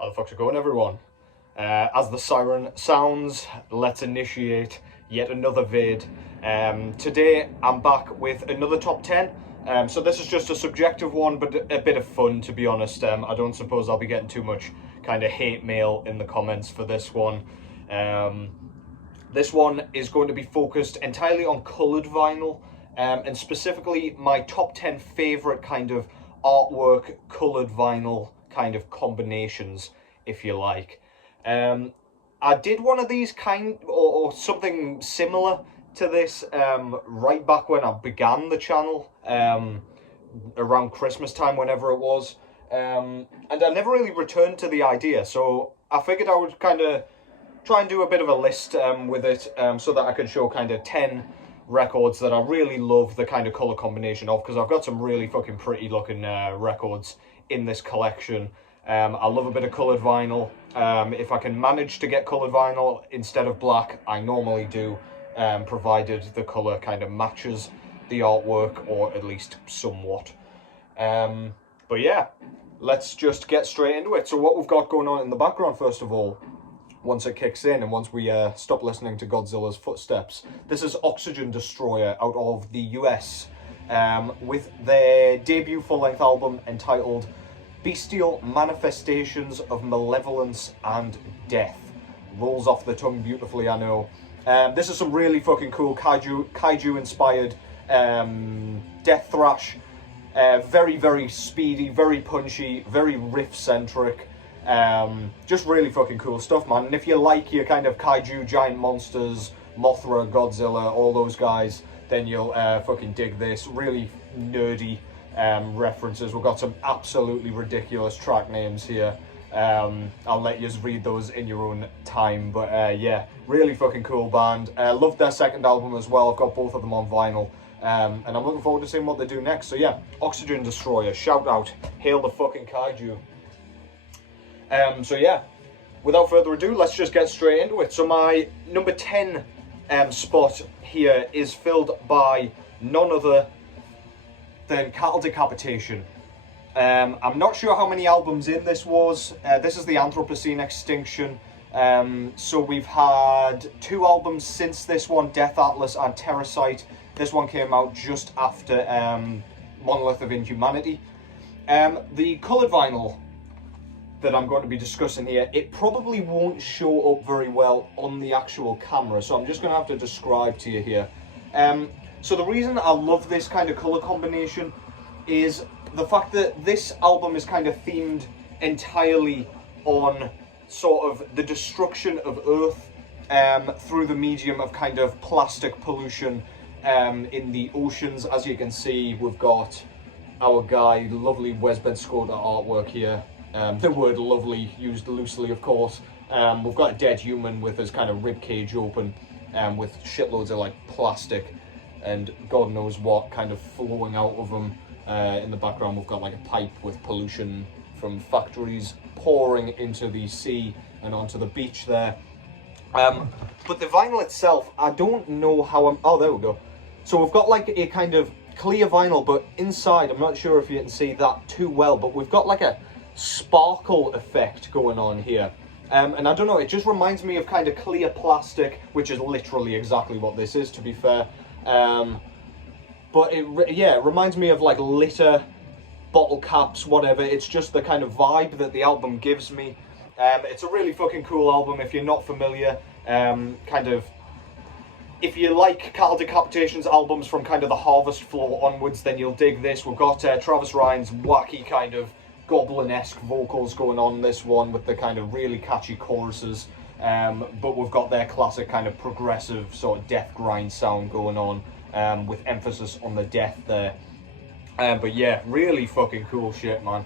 How the fuck's it going, everyone? As the siren sounds, let's initiate yet another vid. Today I'm back with another top 10. So this is just a subjective one, but a bit of fun, to be honest. I don't suppose I'll be getting too much kind of hate mail in the comments for this one. This one is going to be focused entirely on coloured vinyl, and specifically my top 10 favourite kind of artwork coloured vinyl kind of combinations, if you like. I did one of these or something similar to this right back when I began the channel, around Christmas time, whenever it was, and I never really returned to the idea, so I figured I would kind of try and do a bit of a list with it, so that I can show kind of 10 records that I really love the kind of colour combination of, because I've got some really fucking pretty looking records in this collection. I love a bit of coloured vinyl. If I can manage to get coloured vinyl instead of black, I normally do, provided the colour kind of matches the artwork, or at least somewhat. But yeah, let's just get straight into it. So what we've got going on in the background, first of all, once it kicks in and once we stop listening to Godzilla's footsteps, this is Oxygen Destroyer out of the US, with their debut full-length album entitled Bestial Manifestations of Malevolence and Death. Rolls off the tongue beautifully, I know. This is some really fucking cool kaiju inspired death thrash. Very, very speedy, very punchy, very riff centric. Just really fucking cool stuff, man. And if you like your kind of kaiju giant monsters, Mothra, Godzilla, all those guys, then you'll fucking dig this. Really nerdy references. We've got some absolutely ridiculous track names here. I'll let you read those in your own time, but yeah, really fucking cool band. Loved their second album as well. I've got both of them on vinyl, and I'm looking forward to seeing what they do next. So yeah, Oxygen Destroyer, shout out, hail the fucking kaiju. So yeah, without further ado, let's just get straight into it. So my number 10 spot here is filled by none other than Decapitation. I'm not sure how many albums in this was. This is the Anthropocene Extinction. So we've had 2 albums since this one, Death Atlas and Terrasite. This one came out just after Monolith of Inhumanity. The coloured vinyl that I'm going to be discussing here, it probably won't show up very well on the actual camera, so I'm just going to have to describe to you here. So the reason I love this kind of colour combination is the fact that this album is kind of themed entirely on sort of the destruction of Earth through the medium of kind of plastic pollution in the oceans. As you can see, we've got our guy, lovely Wesbed Skoda artwork here. The word lovely used loosely, of course. We've got a dead human with his kind of rib cage open, with shitloads of like plastic and God knows what kind of flowing out of them. In the background we've got like a pipe with pollution from factories pouring into the sea and onto the beach there. But the vinyl itself, I don't know how oh, there we go. So we've got like a kind of clear vinyl, but inside, I'm not sure if you can see that too well, but we've got like a sparkle effect going on here. And I don't know, it just reminds me of kind of clear plastic, which is literally exactly what this is, to be fair. But it reminds me of like litter, bottle caps, whatever. It's just the kind of vibe that the album gives me. It's a really fucking cool album if you're not familiar. Kind of, if you like Decapitation's albums from kind of the Harvest Floor onwards, then you'll dig this. We've got Travis Ryan's wacky kind of goblin-esque vocals going on in this one with the kind of really catchy choruses. But we've got their classic kind of progressive sort of death grind sound going on, with emphasis on the death there. But yeah, really fucking cool shit, man.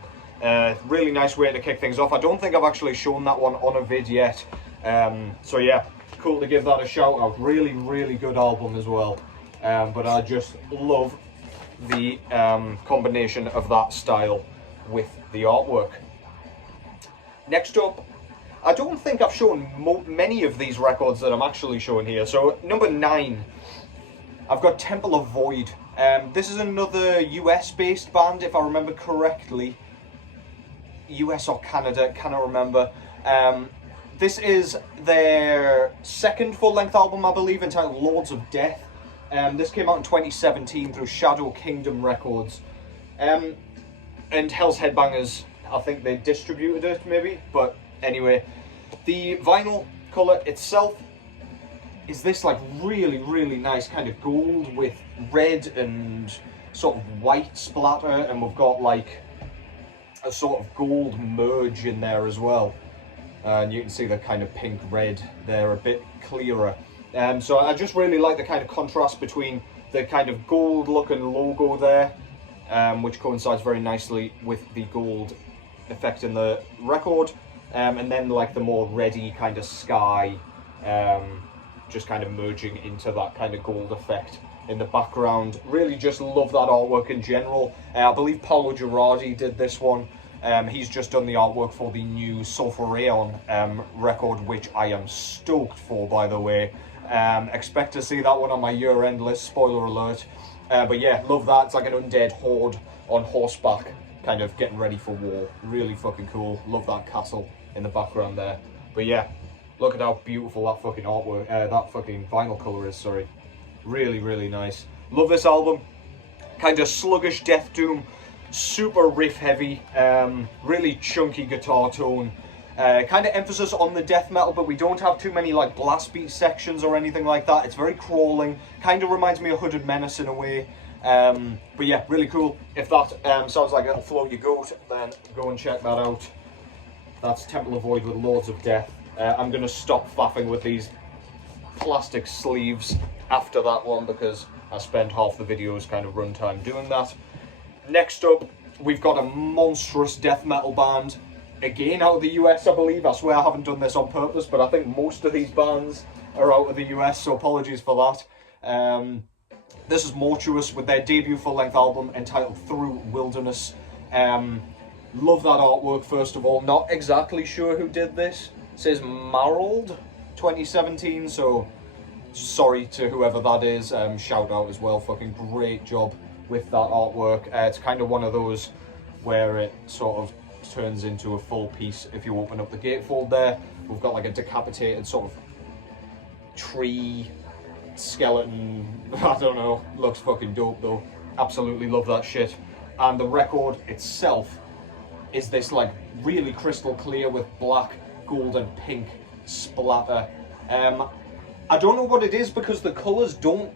Really nice way to kick things off. I don't think I've actually shown that one on a vid yet. So yeah, cool to give that a shout out. Really, really good album as well. But I just love the combination of that style with the artwork. Next up, I don't think I've shown many of these records that I'm actually showing here. So number 9, I've got Temple of Void. This is another US based band, if I remember correctly. US or Canada, cannot remember. This is their second full-length album, I believe, entitled Lords of Death. This came out in 2017 through Shadow Kingdom Records. And Hell's Headbangers, I think they distributed it, maybe. But anyway, the vinyl colour itself is this like really, really nice kind of gold with red and sort of white splatter. And we've got like a sort of gold merge in there as well. And you can see the kind of pink red there, a bit clearer. So I just really like the kind of contrast between the kind of gold looking logo there, which coincides very nicely with the gold effect in the record, and then like the more reddy kind of sky, just kind of merging into that kind of gold effect in the background. Really just love that artwork in general. I believe Paolo Girardi did this one. He's just done the artwork for the new Sulfureon record, which I am stoked for, by the way. Expect to see that one on my year-end list, spoiler alert. But yeah, love that. It's like an undead horde on horseback, kind of getting ready for war. Really fucking cool. Love that castle in the background there. But yeah, look at how beautiful that fucking artwork, that fucking vinyl colour is, sorry. Really, really nice. Love this album. Kind of sluggish death doom, super riff heavy, really chunky guitar tone. Kind of emphasis on the death metal, but we don't have too many like blast beat sections or anything like that. It's very crawling, kind of reminds me of Hooded Menace in a way. But yeah, really cool. If that sounds like it'll float your goat, then go and check that out. That's Temple of Void with Lords of Death. I'm going to stop faffing with these plastic sleeves after that one because I spent half the video's kind of runtime doing that. Next up, we've got a monstrous death metal band. Again, out of the US, I believe. I swear I haven't done this on purpose, but I think most of these bands are out of the US, so apologies for that. This is Mortuous with their debut full-length album entitled Through Wilderness. Love that artwork, first of all. Not exactly sure who did this. It says Marald 2017, so sorry to whoever that is. Shout out as well. Fucking great job with that artwork. It's kind of one of those where it sort of turns into a full piece if you open up the gatefold there. We've got like a decapitated sort of tree skeleton. I don't know. Looks fucking dope though. Absolutely love that shit. And the record itself is this like really crystal clear with black, gold and pink splatter. I don't know what it is because the colours don't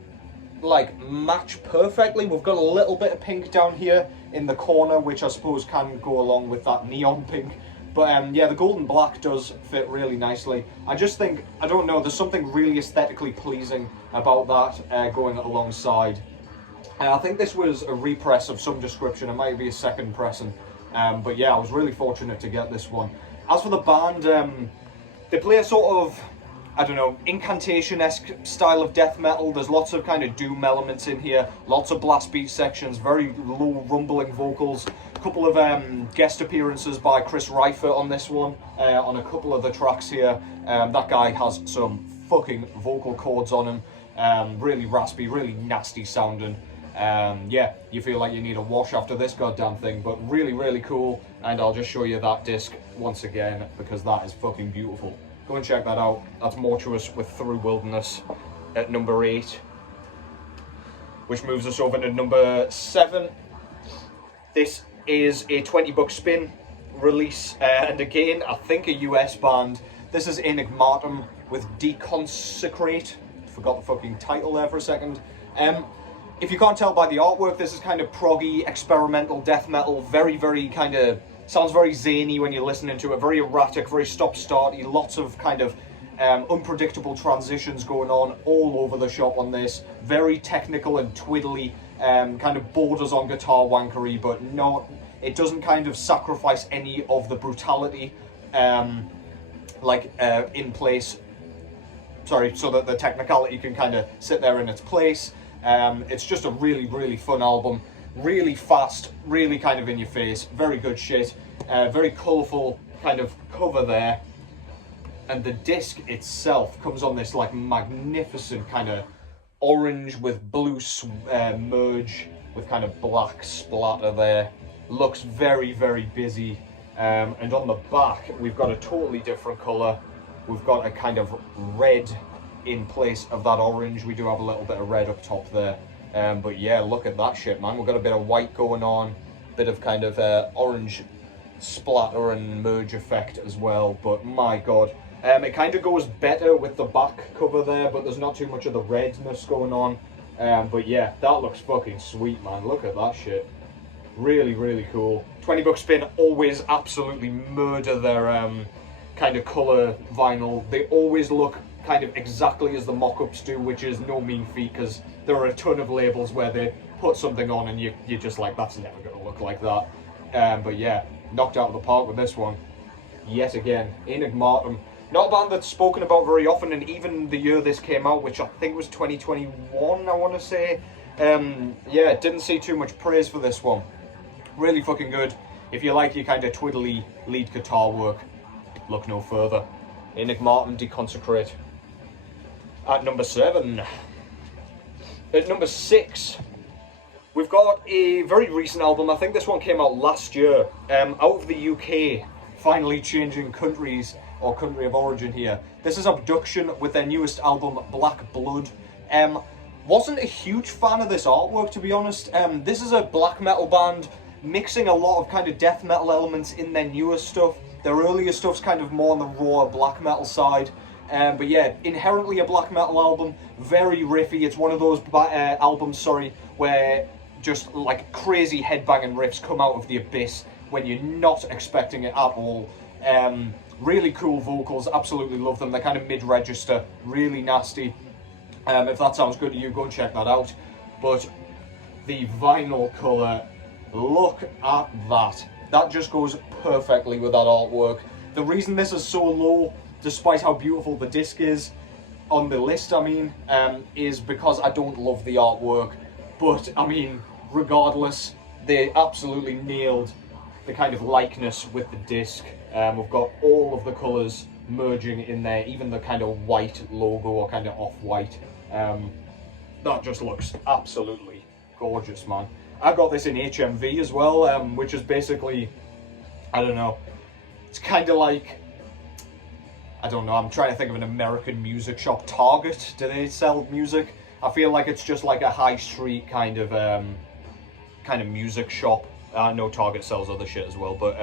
like match perfectly. We've got a little bit of pink down here in the corner, which I suppose can go along with that neon pink. But yeah, the gold and black does fit really nicely. I just think, I don't know, there's something really aesthetically pleasing about that going alongside. And I think this was a repress of some description. It might be a second pressing. But yeah, I was really fortunate to get this one. As for the band, they play a sort of, I don't know, incantation-esque style of death metal. There's lots of kind of doom elements in here, lots of blast beat sections, very low rumbling vocals. A couple of guest appearances by Chris Reifert on this one, on a couple of the tracks here. That guy has some fucking vocal cords on him, really raspy, really nasty sounding. Yeah, you feel like you need a wash after this goddamn thing, but really, really cool. And I'll just show you that disc once again because that is fucking beautiful. Go and check that out. That's Mortuous with Through Wilderness at number 8. Which moves us over to number 7. This is a $20 spin release. And again, I think a US band. This is Ænigmatum with Deconsecrate. Forgot the fucking title there for a second. If you can't tell by the artwork, this is kind of proggy, experimental death metal. Very, very kind of... sounds very zany when you're listening to it, very erratic, very stop-starty, lots of kind of unpredictable transitions going on all over the shop on this. Very technical and twiddly, kind of borders on guitar wankery, but not, it doesn't kind of sacrifice any of the brutality in place. Sorry, so that the technicality can kind of sit there in its place. It's just a really, really fun album. Really fast, really kind of in your face, very good shit, very colourful kind of cover there. And the disc itself comes on this like magnificent kind of orange with blue merge with kind of black splatter there. Looks very, very busy. And on the back, we've got a totally different colour. We've got a kind of red in place of that orange. We do have a little bit of red up top there. But yeah, look at that shit, man. We've got a bit of white going on, bit of kind of orange splatter and merge effect as well. But my god, it kind of goes better with the back cover there, but there's not too much of the redness going on. But yeah, that looks fucking sweet, man. Look at that shit. Really, really cool. 20 buck spin always absolutely murder their kind of colour vinyl. They always look kind of exactly as the mock-ups do, which is no mean feat, because there are a ton of labels where they put something on and you're just like, that's never going to look like that. But yeah, knocked out of the park with this one. Yet again, Ænigmatum. Not a band that's spoken about very often, and even the year this came out, which I think was 2021, I want to say. Yeah, didn't see too much praise for this one. Really fucking good. If you like your kind of twiddly lead guitar work, look no further. Ænigmatum, Deconsecrate. At number 7. At number 6, we've got a very recent album. I think this one came out last year. Out of the UK, finally changing countries or country of origin here. This is Abduction with their newest album, Black Blood. Wasn't a huge fan of this artwork, to be honest. This is a black metal band mixing a lot of kind of death metal elements in their newer stuff. Their earlier stuff's kind of more on the raw black metal side. But yeah, inherently a black metal album, very riffy. It's one of those albums, where just like crazy headbanging riffs come out of the abyss when you're not expecting it at all. Really cool vocals, absolutely love them. They're kind of mid-register, really nasty. If that sounds good to you, go and check that out. But the vinyl colour, look at that. That just goes perfectly with that artwork. The reason this is so low, despite how beautiful the disc is, on the list, I mean, is because I don't love the artwork. But, I mean, regardless, they absolutely nailed the kind of likeness with the disc. We've got all of the colours merging in there, even the kind of white logo or kind of off-white. That just looks absolutely gorgeous, man. I got this in HMV as well, which is basically, I don't know, it's kind of like, I don't know, I'm trying to think of an American music shop. Target, do they sell music? I feel like it's just like a high street kind of music shop. I know Target sells other shit as well, but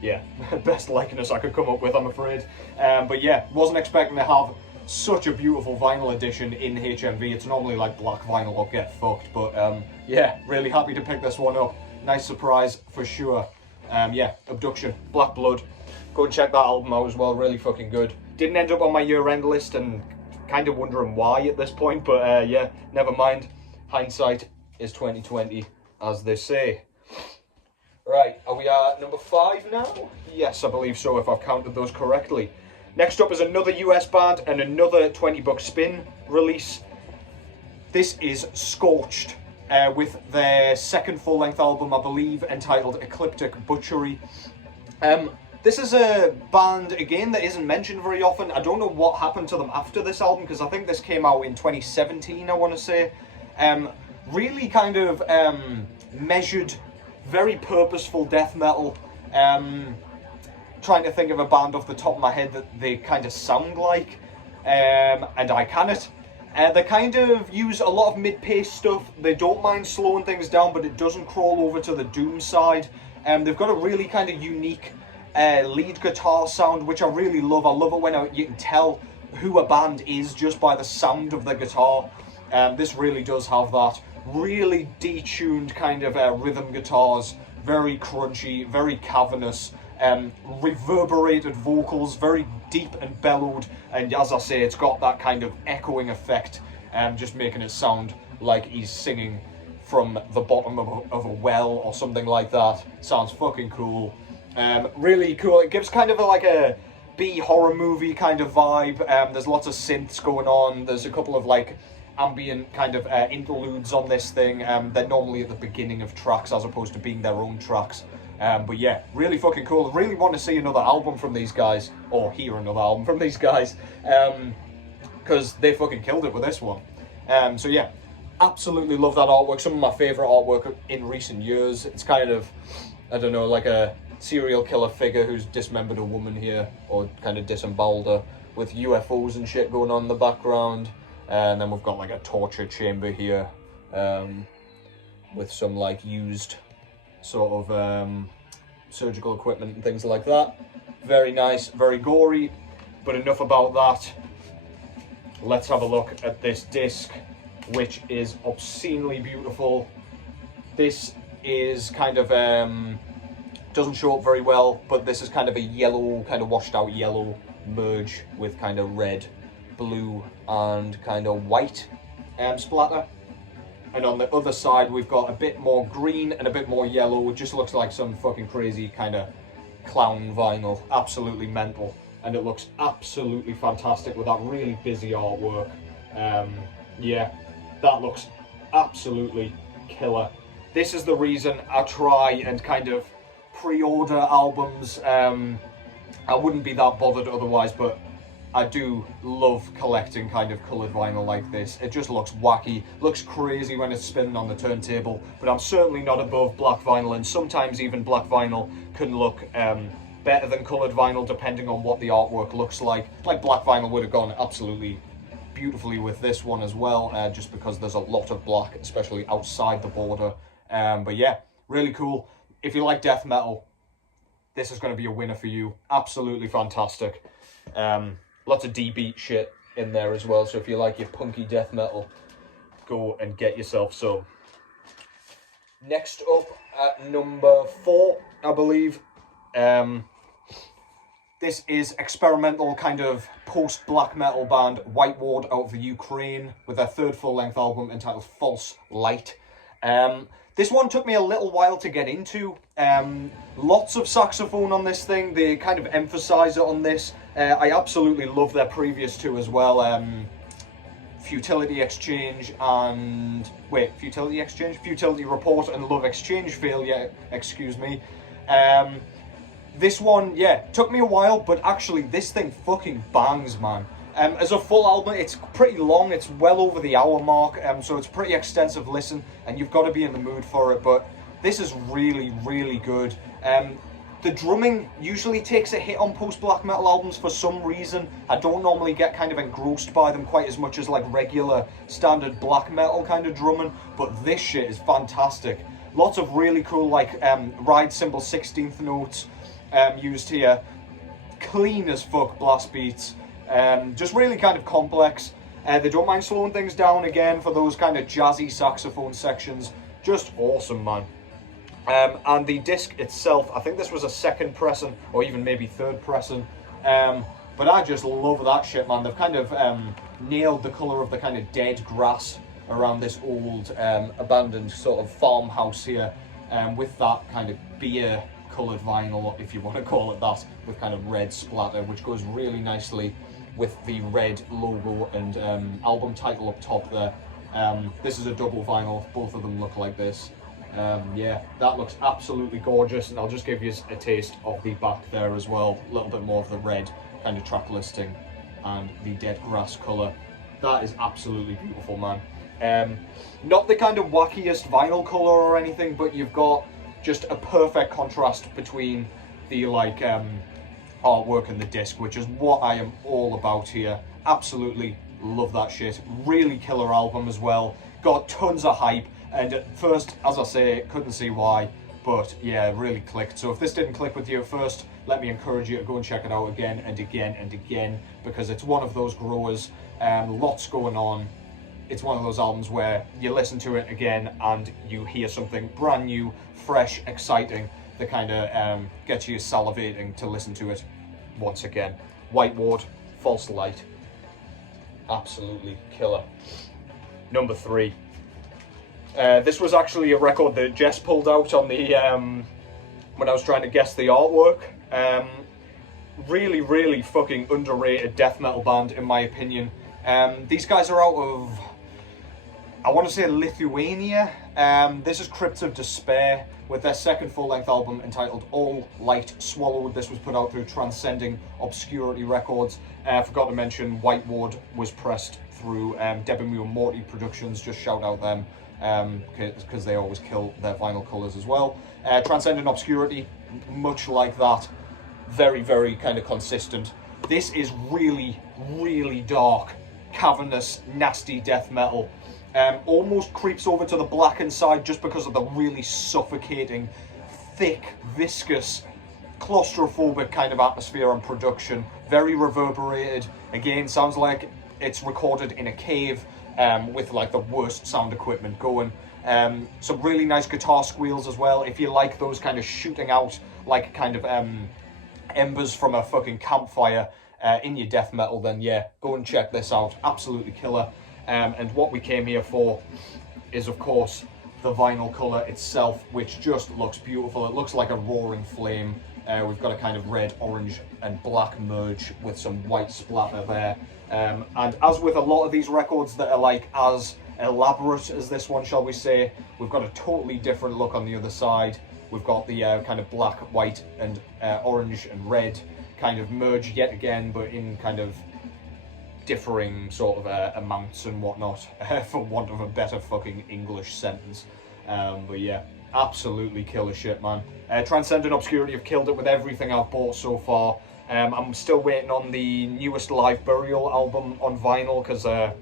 yeah, best likeness I could come up with, I'm afraid. But yeah, wasn't expecting to have such a beautiful vinyl edition in HMV. It's normally like black vinyl or get fucked, but yeah, really happy to pick this one up. Nice surprise for sure. Yeah, Abduction, Black Blood. Go and check that album out as well, really fucking good. Didn't end up on my year-end list and kind of wondering why at this point, but yeah, never mind. Hindsight is 2020, as they say. Right, are we at number 5 now? Yes, I believe so, if I've counted those correctly. Next up is another US band and another 20 buck spin release. This is Scorched, with their second full-length album, I believe, entitled Ecliptic, Butchery. This is a band, again, that isn't mentioned very often. I don't know what happened to them after this album, because I think this came out in 2017, I want to say. Really kind of measured, very purposeful death metal. Trying to think of a band off the top of my head that they kind of sound like, and I cannot. They kind of use a lot of mid-pace stuff. They don't mind slowing things down, but it doesn't crawl over to the doom side. They've got a really kind of unique lead guitar sound, which I really love. I love it when you can tell who a band is just by the sound of the guitar. This really does have that. Really detuned kind of rhythm guitars, very crunchy, very cavernous, reverberated vocals, very deep and bellowed, and as I say, it's got that kind of echoing effect, just making it sound like he's singing from the bottom of a well or something like that. Sounds fucking cool. Really cool. It gives kind of like a B horror movie kind of vibe. There's lots of synths going on. There's a couple of like ambient kind of interludes on this thing. They're normally at the beginning of tracks as opposed to being their own tracks. But yeah, really fucking cool. I really want to see another album from these guys, or hear another album from these guys, because they fucking killed it with this one. So yeah, absolutely love that artwork. Some of my favourite artwork in recent years. It's kind of, I don't know, like a serial killer figure who's dismembered a woman here, or kind of disemboweled her, with UFOs and shit going on in the background. And then we've got like a torture chamber here, with some like used sort of surgical equipment and things like that. Very nice, very gory, but enough about that. Let's have a look at this disc, which is obscenely beautiful. This is kind of, doesn't show up very well, but this is kind of a yellow, kind of washed out yellow merge with kind of red, blue, and kind of white splatter. And on the other side, we've got a bit more green and a bit more yellow. It just looks like some fucking crazy kind of clown vinyl. Absolutely mental. And it looks absolutely fantastic with that really busy artwork. Yeah, that looks absolutely killer. This is the reason I try and kind of pre-order albums. I wouldn't be that bothered otherwise, but I do love collecting kind of coloured vinyl like this. It just looks wacky, looks crazy when it's spinning on the turntable, but I'm certainly not above black vinyl, and sometimes even black vinyl can look better than coloured vinyl depending on what the artwork looks like. Like black vinyl would have gone absolutely beautifully with this one as well, just because there's a lot of black, especially outside the border. But yeah, really cool. If you like death metal, this is going to be a winner for you. Absolutely fantastic. Lots of D-beat shit in there as well, so if you like your punky death metal, go and get yourself some. Next up at number 4, I believe. This is experimental kind of post-black metal band Whiteboard out of the Ukraine with their third full-length album entitled False Light. This one took me a little while to get into. Lots of saxophone on this thing. They kind of emphasize it on this. I absolutely love their previous two as well. Futility Exchange and... Futility Exchange? Futility Report and Love Exchange Failure, excuse me. This one, yeah, took me a while, but actually this thing fucking bangs, man. As a full album, it's pretty long, it's well over the hour mark, so it's a pretty extensive listen, and you've got to be in the mood for it, but this is really, really good. The drumming usually takes a hit on post-black metal albums for some reason. I don't normally get kind of engrossed by them quite as much as like regular standard black metal kind of drumming, but this shit is fantastic. Lots of really cool like ride cymbal 16th notes used here. Clean as fuck blast beats. Just really kind of complex. They don't mind slowing things down again for those kind of jazzy saxophone sections. Just awesome, man. And the disc itself, I think this was a second pressing, or even maybe third pressing. But I just love that shit, man. They've kind of nailed the colour of the kind of dead grass around this old abandoned sort of farmhouse here, with that kind of beer coloured vinyl, if you want to call it that, with kind of red splatter, which goes really nicely with the red logo and album title up top there. This is a double vinyl, both of them look like this. Yeah, that looks absolutely gorgeous, and I'll just give you a taste of the back there as well. A little bit more of the red kind of track listing and the dead grass colour. That is absolutely beautiful, man. Not the kind of wackiest vinyl colour or anything, but you've got just a perfect contrast between the like artwork and the disc, which is what I am all about here. Absolutely love that shit. Really killer album as well. Got tons of hype, and at first, as I say, couldn't see why, but yeah, really clicked. So if this didn't click with you at first, let me encourage you to go and check it out again and again and again, because it's one of those growers. Lots going on. It's one of those albums where you listen to it again and you hear something brand new, fresh, exciting, that kind of gets you salivating to listen to it once again. Whiteboard, False Light. Absolutely killer. Number 3. This was actually a record that Jess pulled out on the when I was trying to guess the artwork. Really, really fucking underrated death metal band, in my opinion. These guys are out of, I want to say, Lithuania. This is Crypt of Despair with their second full-length album entitled All Light Swallowed. This was put out through Transcending Obscurity Records. I forgot to mention Whiteboard was pressed through Decapitation Morty Productions. Just shout out them because they always kill their vinyl colours as well. Transcending Obscurity, much like that. Very, very kind of consistent. This is really, really dark, cavernous, nasty death metal. Almost creeps over to the blackened side just because of the really suffocating, thick, viscous, claustrophobic kind of atmosphere and production. Very reverberated. Again, sounds like it's recorded in a cave with like the worst sound equipment going. Some really nice guitar squeals as well. If you like those kind of shooting out like kind of embers from a fucking campfire in your death metal, then yeah, go and check this out. Absolutely killer. And what we came here for is, of course, the vinyl colour itself, which just looks beautiful. It looks like a roaring flame. We've got a kind of red, orange and black merge with some white splatter there. And as with a lot of these records that are like as elaborate as this one, shall we say, we've got a totally different look on the other side. We've got the kind of black, white and orange and red kind of merge yet again, but in kind of differing sort of amounts and whatnot, for want of a better fucking English sentence. But yeah, absolutely killer shit, man. Transcendent Obscurity have killed it with everything I've bought so far. I'm still waiting on the newest Live Burial album on vinyl, because I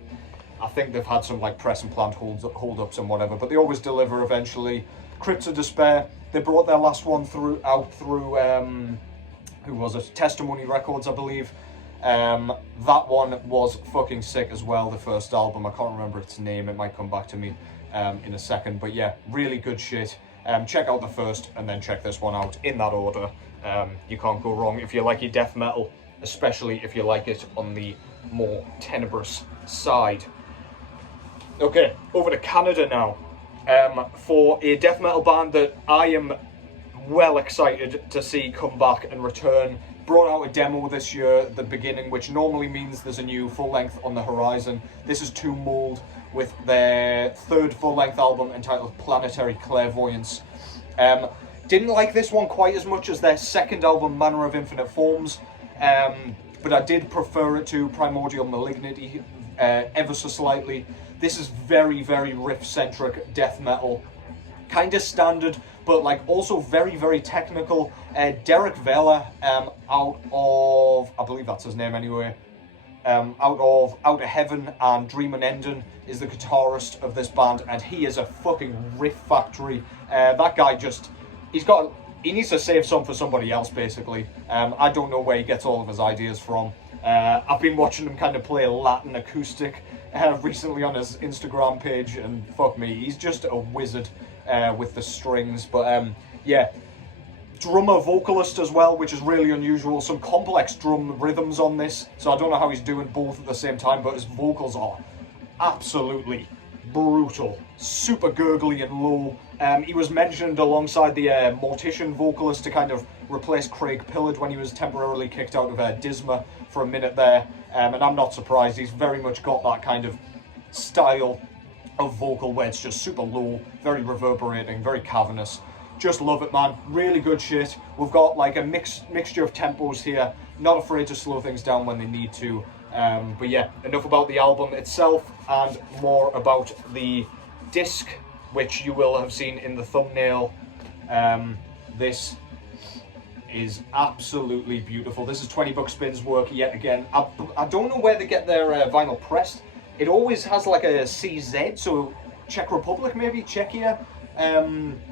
think they've had some like press and plant hold-ups and whatever, but they always deliver eventually. Crypt of Despair, they brought their last one out through who was it? Testimony Records, I believe. That one was fucking sick as well, the first album. I can't remember its name, it might come back to me in a second, but yeah, really good shit. Check out the first and then check this one out in that order. You can't go wrong if you like your death metal, especially if you like it on the more tenebrous side. Okay, over to Canada now, for a death metal band that I am well excited to see come back and return. Brought out a demo this year at the beginning, which normally means there's a new full-length on the horizon. This is Tomb Mold with their third full-length album entitled Planetary Clairvoyance. Didn't like this one quite as much as their second album, Manner of Infinite Forms, but I did prefer it to Primordial Malignity ever so slightly. This is very, very riff-centric death metal. Kind of standard, but like also very, very technical. Derek Vela, out of, I believe that's his name anyway, out of Heaven and Dream Unending, is the guitarist of this band, and he is a fucking riff factory. That guy just, he needs to save some for somebody else, basically. I don't know where he gets all of his ideas from. I've been watching him kind of play Latin acoustic recently on his Instagram page, and fuck me, he's just a wizard with the strings. But yeah, drummer vocalist as well, which is really unusual. Some complex drum rhythms on this, so I don't know how he's doing both at the same time, but his vocals are absolutely brutal, super gurgly and low. He was mentioned alongside the Mortician vocalist to kind of replace Craig Pillard when he was temporarily kicked out of Disma for a minute there, and I'm not surprised. He's very much got that kind of style of vocal where it's just super low, very reverberating, very cavernous. Just love it, man. Really good shit. We've got like a mixture of tempos here, not afraid to slow things down when they need to. But yeah, enough about the album itself and more about the disc, which you will have seen in the thumbnail. This is absolutely beautiful. This is 20 Buck Spin's work yet again. I don't know where they get their vinyl pressed. It always has like a CZ, so Czech Republic maybe, Czechia.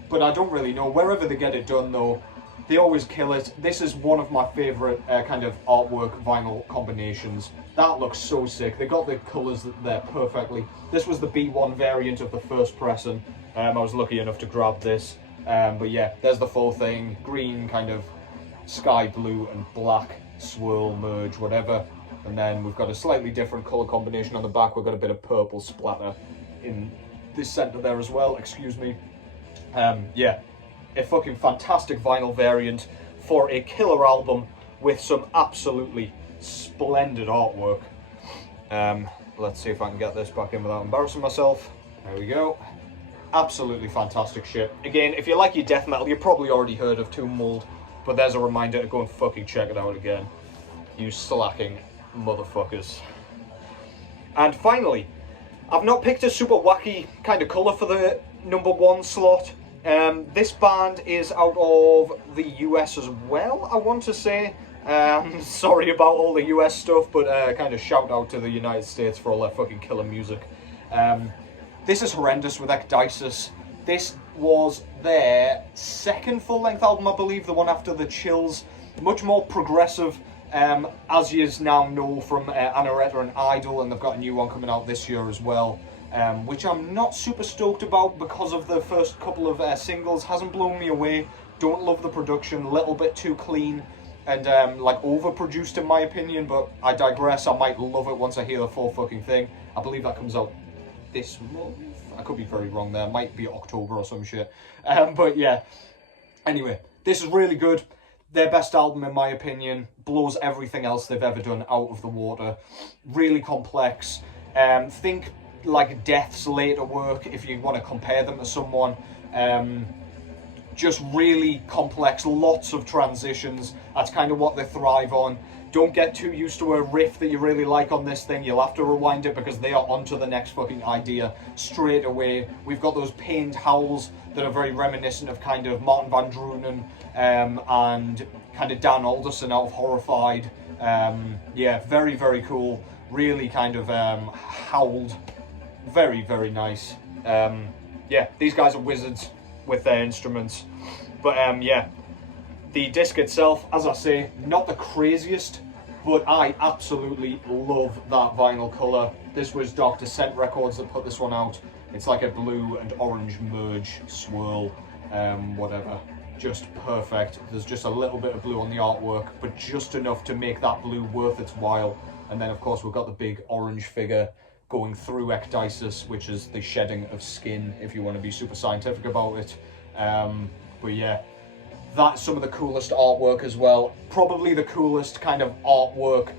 But I don't really know. Wherever they get it done though, they always kill it. This is one of my favourite kind of artwork vinyl combinations. That looks so sick. They got the colours there perfectly. This was the B1 variant of the first pressing. I was lucky enough to grab this. But yeah, there's the full thing. Green, kind of sky blue and black swirl merge, whatever. And then we've got a slightly different colour combination on the back. We've got a bit of purple splatter in this centre there as well, excuse me. Yeah, a fucking fantastic vinyl variant for a killer album with some absolutely splendid artwork. Let's see if I can get this back in without embarrassing myself. There we go. Absolutely fantastic shit. Again, if you like your death metal, you've probably already heard of Tomb Mold, but there's a reminder to go and fucking check it out again. You slacking motherfuckers. And finally, I've not picked a super wacky kind of colour for the number one slot. This band is out of the US as well, I want to say. Sorry about all the US stuff, but kind of shout out to the United States for all their fucking killer music. This is Horrendous with Ecdysis. This was their second full-length album, I believe, the one after The Chills. Much more progressive, as you now know from Anoretta and Idol, and they've got a new one coming out this year as well, which I'm not super stoked about because of the first couple of singles. Hasn't blown me away. Don't love the production, a little bit too clean and like overproduced in my opinion, but I digress. I might love it once I hear the full fucking thing. I believe that comes out this month. I could be very wrong there. It might be October or some shit. But yeah. Anyway, this is really good. Their best album in my opinion. Blows everything else they've ever done out of the water. Really complex. Think like Death's later work if you want to compare them to someone. Just really complex, lots of transitions. That's kind of what they thrive on. Don't get too used to a riff that you really like on this thing. You'll have to rewind it because they are onto the next fucking idea straight away. We've got those pained howls that are very reminiscent of kind of Martin van Drunen and kind of Dan Alderson out of Horrified. Yeah, very, very cool. Really kind of howled. Very, very nice. Yeah, these guys are wizards with their instruments. But yeah, the disc itself, as I say, not the craziest, but I absolutely love that vinyl colour. This was Dark Descent Records that put this one out. It's like a blue and orange merge swirl, whatever. Just perfect. There's just a little bit of blue on the artwork, but just enough to make that blue worth its while. And then of course we've got the big orange figure going through Ecdysis, which is the shedding of skin, if you want to be super scientific about it. But yeah, that's some of the coolest artwork as well. Probably the coolest kind of artwork,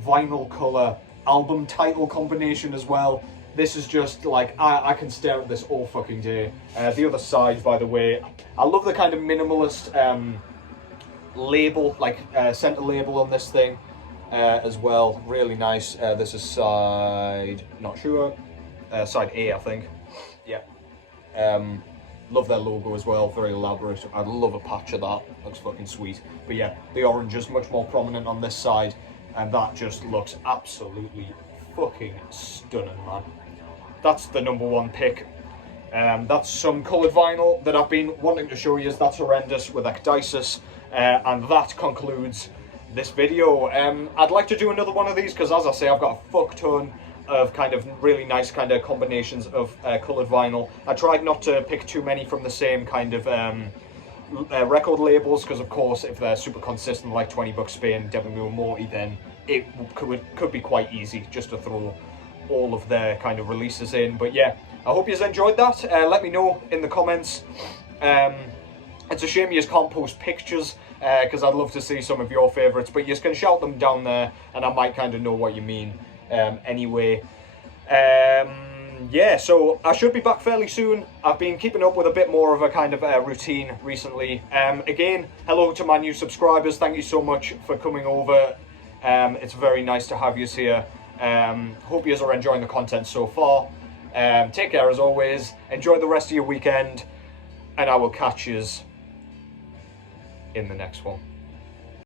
vinyl colour, album title combination as well. This is just like, I can stare at this all fucking day. The other side, by the way, I love the kind of minimalist label, like center label on this thing as well. Really nice. This is side, not sure, side A, I think. Yeah. Love their logo as well, very elaborate. I love a patch of that, looks fucking sweet. But yeah, the orange is much more prominent on this side, and that just looks absolutely fucking stunning, man. That's the number one pick. That's some coloured vinyl that I've been wanting to show you. That's Horrendous with Ecdysis, and that concludes this video. I'd like to do another one of these because, as I say, I've got a fuck ton of kind of really nice kind of combinations of coloured vinyl. I tried not to pick too many from the same kind of record labels because, of course, if they're super consistent like 20 Bucks Spain, Devil Moon Morty, then it could be quite easy just to throw all of their kind of releases in. But yeah, I hope you enjoyed that. Let me know in the comments. It's a shame you just can't post pictures because I'd love to see some of your favourites, but you just can shout them down there and I might kind of know what you mean. Anyway, yeah, so I should be back fairly soon. I've been keeping up with a bit more of a kind of routine recently. Again, hello to my new subscribers. Thank you so much for coming over. It's very nice to have you here. Hope you are enjoying the content so far. Take care as always. Enjoy the rest of your weekend, and I will catch you in the next one.